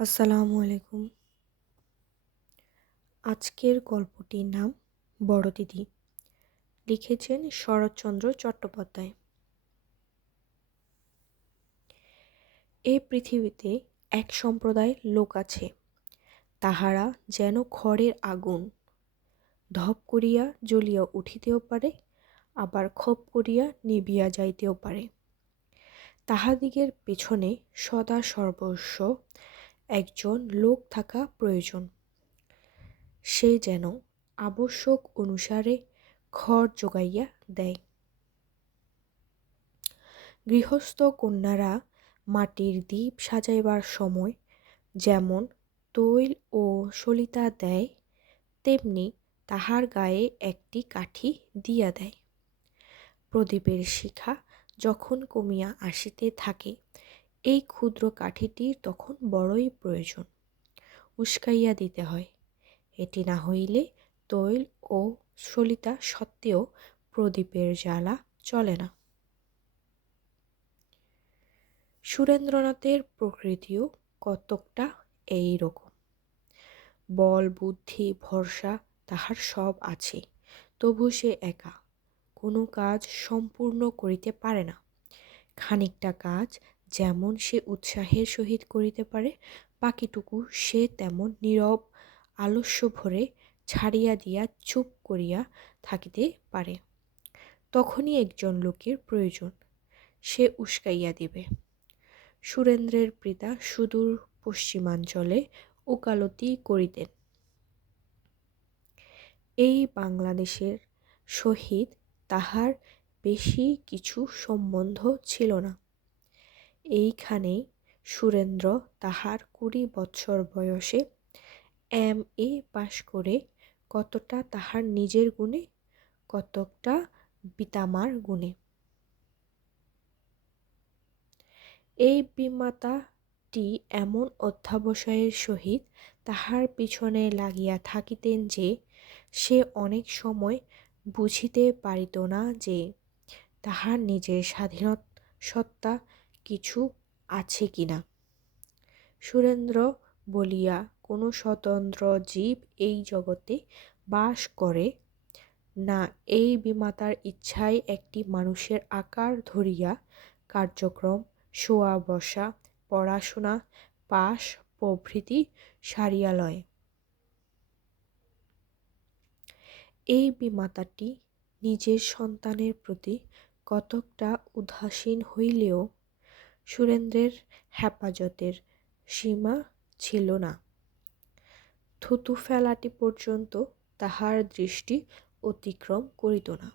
আসসালামু আলাইকুম। আজকের গল্পটির নাম বড় দিদি। লিখেছেন শরৎচন্দ্র চট্টোপাধ্যায়। এই পৃথিবীতে এক সম্প্রদায় লোক আছে, তাহারা যেন খড়ের আগুন, ধপ করিয়া জ্বলিয়া উঠিতেও পারে, আবার খপ করিয়া নিবিয়া যাইতেও পারে। তাহাদিগের পেছনে সদা সর্বস্ব একজন লোক থাকা প্রয়োজন। সে যেন আবশ্যক অনুসারে খড় যোগাইয়া দেয়। গৃহস্থ কন্যারা মাটির দীপ সাজাইবার সময় যেমন তৈল ও সলিতা দেয়, তেমনি তাহার গায়ে একটি কাঠি দিয়া দেয়। প্রদীপের শিখা যখন কমিয়া আসিতে থাকে, এই ক্ষুদ্র কাঠিটির তখন বড়ই প্রয়োজন, উস্কাইয়া দিতে হয়। এটি না হইলে তৈল ও সলিতা সত্ত্বেও প্রদীপের জ্বালা চলে না। সুরেন্দ্রনাথের প্রকৃতিও কতকটা এই রকম। বল বুদ্ধি ভরসা তাহার সব আছে, তবু সে একা কোনো কাজ সম্পূর্ণ করিতে পারে না। খানিকটা কাজ যেমন সে উৎসাহের সহিত করিতে পারে, বাকিটুকু সে তেমন নীরব আলস্য ভরে ছাড়িয়া দিয়া চুপ করিয়া থাকিতে পারে। তখনই একজন লোকের প্রয়োজন, সে উস্কাইয়া দিবে। সুরেন্দ্রের পিতা সুদূর পশ্চিমাঞ্চলে ওকালতি করিতেন। এই বাংলাদেশের সহিত তাহার বেশি কিছু সম্বন্ধ ছিল না। এইখানেই সুরেন্দ্র তাহার 20 বৎসর বয়সে MA পাশ করে কতকটা তাহার নিজের গুণে, কতকটা পিতামার গুণে। এই বিমাতাটি এমন অধ্যাবসায়ের সহিত তাহার পিছনে লাগিয়া থাকিতেন যে সে অনেক সময় বুঝিতে পারিত না যে তাহার নিজের সত্তা কিছু আছে কিনা। সুরেন্দ্র বলিয়া কোনো স্বতন্ত্র জীব এই জগতে বাস করে না। এই বিমাতার ইচ্ছায় একটি মানুষের আকার ধরিয়া কার্যক্রম, শোয়া বসা, পড়াশোনা, পাস প্রভৃতি সারিয়া লয়। এই বিমাতাটি নিজের সন্তানের প্রতি কতকটা উদাসীন হইলেও সুরেন্দ্রের হেফাজতের সীমা ছিল না। থুতু ফেলাটি পর্যন্ত তাহার দৃষ্টি অতিক্রম করিত না।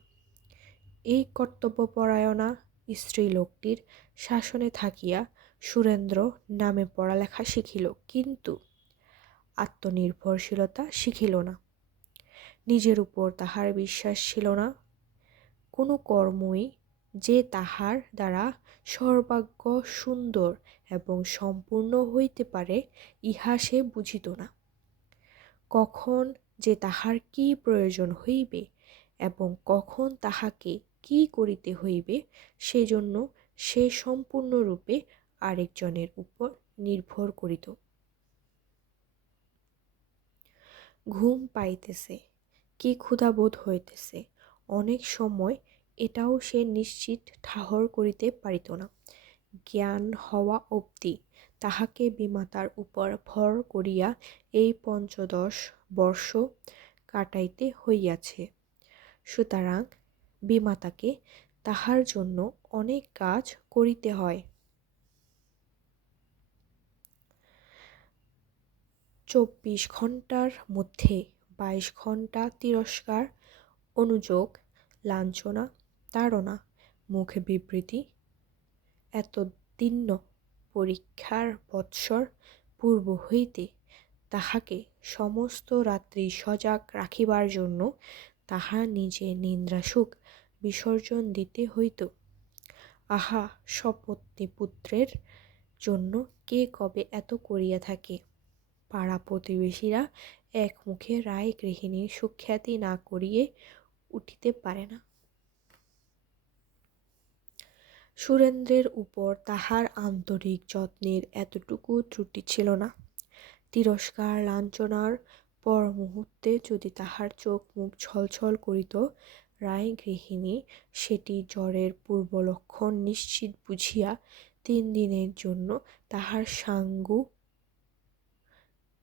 এই কর্তব্যপরায়ণা স্ত্রীলোকটির শাসনে থাকিয়া সুরেন্দ্র নামে পড়ালেখা শিখিল, কিন্তু আত্মনির্ভরশীলতা শিখিল না। নিজের উপর তাহার বিশ্বাস ছিল না। কোনো কর্মই যে তাহার দ্বারা সর্বাঙ্গ সুন্দর এবং সম্পূর্ণ হইতে পারে, ইহা সে বুঝিত না। কখন যে তাহার কি প্রয়োজন হইবে এবং কখন তাহাকে কি করিতে হইবে, সেজন্য সে সম্পূর্ণরূপে আরেকজনের উপর নির্ভর করিত। ঘুম পাইতেছে কি ক্ষুধাবোধ হইতেছে, অনেক সময় এটাও সে নিশ্চিত ঠাহর করিতে পারিত না। জ্ঞান হওয়া অবধি তাহাকে বিমাতার উপর ভর করিয়া এই 15 বর্ষ কাটাইতে হইয়াছে। সুতরাং বিমাতাকে তাহার জন্য অনেক কাজ করিতে হয়। 24 ঘণ্টার মধ্যে 22 ঘণ্টা তিরস্কার, অনুযোগ, লাঞ্ছনা, তাড়না, মুখ বিবৃতি। এত দীর্ঘ পরীক্ষার বৎসর পূর্ব হইতে তাহাকে সমস্ত রাত্রি সজাগ রাখিবার জন্য তাহার নিজের নিদ্রাসুখ বিসর্জন দিতে হইত। আহা, সপত্নীপুত্রের জন্য কে কবে এত করিয়া থাকে। পাড়া প্রতিবেশীরা এক মুখে রায় গৃহিণীর সুখ্যাতি না করিয়ে উঠিতে পারে না। সুরেন্দ্রের উপর তাহার আন্তরিক যত্নের এতটুকু ত্রুটি ছিল না। তিরস্কার লাঞ্ছনার পর মুহূর্তে যদি তাহার চোখ মুখ ছলছল করিত, রায় গৃহিণী সেটি জ্বরের পূর্ব লক্ষণ নিশ্চিত বুঝিয়া 3 দিনের জন্য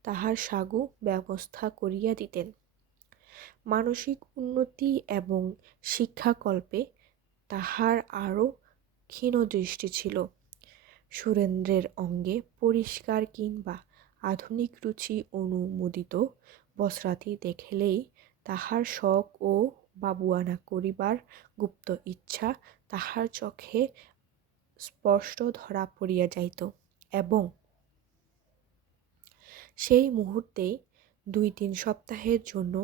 তাহার সাগু ব্যবস্থা করিয়া দিতেন। মানসিক উন্নতি এবং শিক্ষাকল্পে তাহার আরও ক্ষীণ দৃষ্টি ছিল। সুরেন্দ্রের অঙ্গে পরিষ্কার কিংবা আধুনিক রুচি অনুমোদিত বস্ত্রাদি দেখিলেই তাহার শখ ও বাবুয়ানা করিবার গুপ্ত ইচ্ছা তাহার চোখে স্পষ্ট ধরা পড়িয়া যাইত, এবং সেই মুহূর্তেই 2-3 সপ্তাহের জন্য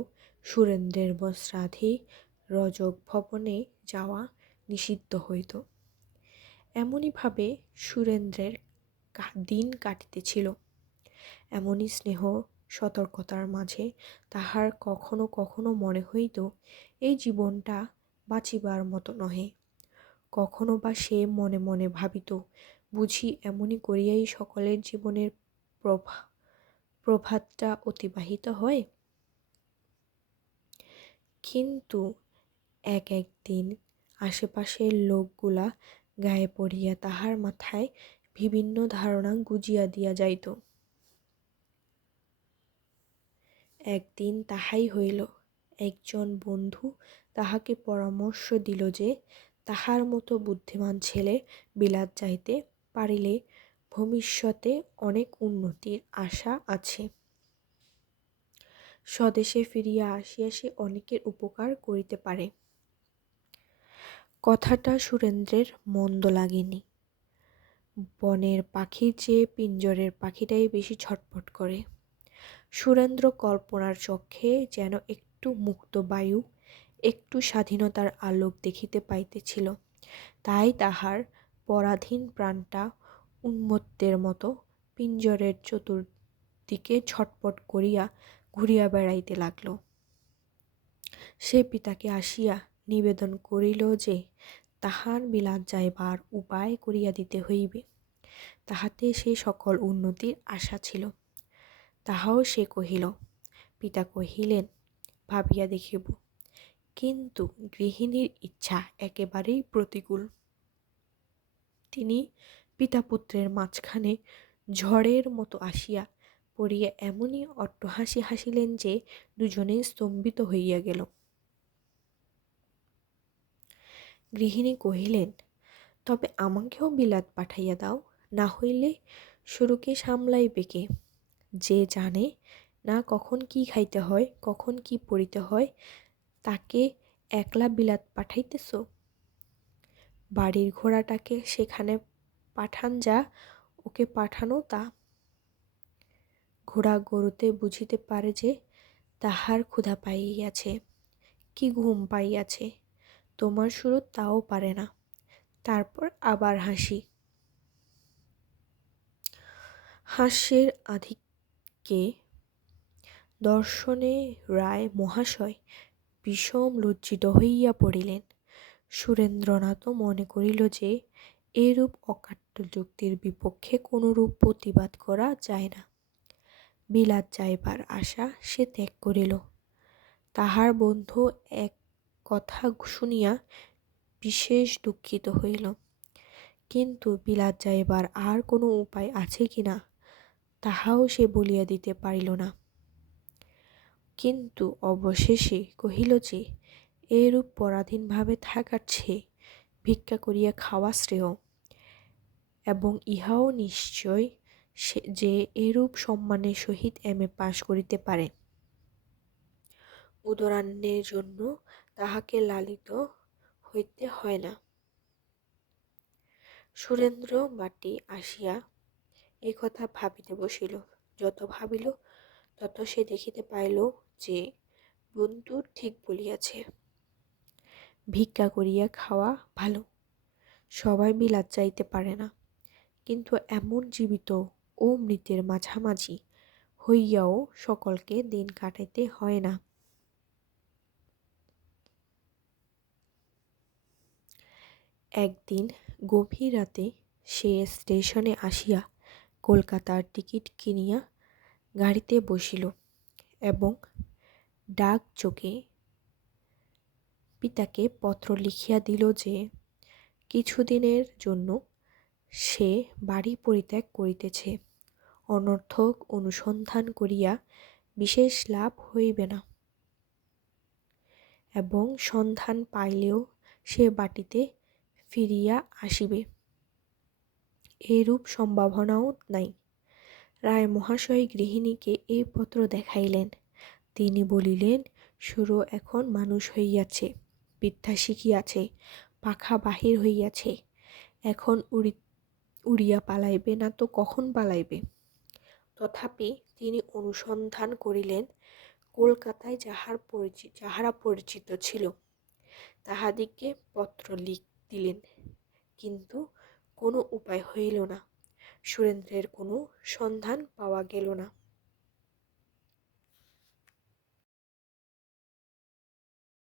সুরেন্দ্রের বস্ত্রাধি রজক ভবনে যাওয়া নিষিদ্ধ হইত। এমনিভাবে সুরেন্দ্রের দিন কাটিতেছিল। এমনই স্নেহ সতর্কতার মাঝে তাহার কখনো কখনো মনে হইত এই জীবনটা বাঁচিবার মতো নহে। কখনো বা সে মনে মনে ভাবিত, বুঝি এমনি করিয়াই সকলের জীবনের প্রভাতটা অতিবাহিত হয়। কিন্তু একদিন আশেপাশের লোকগুলা গায়ে পড়িয়া তাহার মাথায় বিভিন্ন ধারণা গুজিয়া দিয়া যাইত। একদিন তাহাই হইল। একজন বন্ধু তাহাকে পরামর্শ দিল যে তাহার মতো বুদ্ধিমান ছেলে বিলাত যাইতে পারিলে ভবিষ্যতে অনেক উন্নতির আশা আছে। স্বদেশে ফিরিয়া আসিয়া সে অনেকের উপকার করিতে পারে। কথাটা সুরেন্দ্রের মন্দ লাগেনি। বনের পাখির চেয়ে পিঞ্জরের পাখিটাই বেশি ছটফট করে। সুরেন্দ্র কল্পনার চক্ষে যেন একটু মুক্ত বায়ু, একটু স্বাধীনতার আলোক দেখিতে পাইতেছিল। তাই তাহার পরাধীন প্রাণটা উন্মত্তের মতো পিঞ্জরের চতুর্দিকে ছটফট করিয়া ঘুরিয়া বেড়াইতে লাগল। সে পিতাকে আসিয়া নিবেদন করিল যে তাহার বিলাত যাইবার উপায় করিয়া দিতে হইবে। তাহাতে সে সকল উন্নতির আশা ছিল। তাহাও সে কহিল। পিতা কহিলেন, ভাবিয়া দেখিব। কিন্তু গৃহিণীর ইচ্ছা একেবারেই প্রতিকূল। তিনি পিতা-পুত্রের মাঝখানে ঝড়ের মতো আসিয়া পড়িয়া এমনি অট্টহাসি হাসিলেন যে দুজনেই স্তম্ভিত হইয়া গেল। গৃহিণী কহিলেন, তবে আমাকেও বিলাত পাঠাইয়া দাও, না হইলে শুরুকে সামলাইবে কে? যে জানে না কখন কি খাইতে হয়, কখন কি পড়িতে হয়, তাকে একলা বিলাত পাঠাইতেছ? বাড়ির ঘোড়াটাকে সেখানে পাঠান যা, ওকে পাঠানো তা। ঘোড়া গরুতে বুঝিতে পারে যে তাহার ক্ষুধা পাইয়াছে, কি ঘুম পাইয়াছে। তোমার শুরু তাও পারে না। তারপর আবার হাসি। হাস্যের আধিক্যে দর্শনে রায় মহাশয় বিষম লজ্জিত হইয়া পড়িলেন। সুরেন্দ্রনাথও মনে করিল যে এরূপ অকাট্য যুক্তির বিপক্ষে কোনরূপ প্রতিবাদ করা যায় না। বিলাত যাইবার আশা সে ত্যাগ করিল। তাহার বন্ধু এক কথা শুনিয়া বিশেষ দুঃখিত হইল। কিন্তু বিলাত যাইবার আর কোনো উপায় আছে কিনা তাহাও সে বলিয়া দিতে পারিল না। কিন্তু অবশেষে কহিল যে এরূপ পরাধীনভাবে থাকার চেয়ে ভিক্ষা করিয়া খাওয়া শ্রেয়, এবং ইহাও নিশ্চয় যে এরূপ সম্মানের সহিত এম.এ. পাশ করিতে পারে। উদরান্নের জন্য তাহাকে লালিত হইতে হয় না। সুরেন্দ্র বাটী আসিয়া এ কথা ভাবিতে বসিল। যত ভাবিল তত সে দেখিতে পাইল যে বন্ধু ঠিক বলিয়াছে। ভিক্ষা করিয়া খাওয়া ভালো। সবাই বিলাত যাইতে পারে না, কিন্তু এমন জীবিত ও মৃতের মাঝামাঝি হইয়াও সকলকে দিন কাটাইতে হয় না। একদিন গভীর রাতে সে স্টেশনে আসিয়া কলকাতার টিকিট কিনিয়া গাড়িতে বসিল এবং ডাক চোখে পিতাকে পত্র লিখিয়া দিল যে কিছুদিনের জন্য সে বাড়ি পরিত্যাগ করিতেছে। অনর্থক অনুসন্ধান করিয়া বিশেষ লাভ হইবে না এবং সন্ধান পাইলেও সে বাটিতে ফিরিয়া আসিবে এরূপ সম্ভাবনাও নাই। রায় মহাশয় গৃহিণীকে এই পত্র দেখাইলেন। তিনি বলিলেন, সুর এখন মানুষ হইয়াছে, বিদ্যা শিখিয়াছে, পাখা বাহির হইয়াছে, এখন উড়িয়া পালাইবে না তো কখন পালাইবে। তথাপি তিনি অনুসন্ধান করিলেন। কলকাতায় যাহারা পরিচিত ছিল তাহাদিগকে পত্র দিলেন, কিন্তু কোনো উপায় হইল না। সুরেন্দ্রের কোনো সন্ধান পাওয়া গেল না।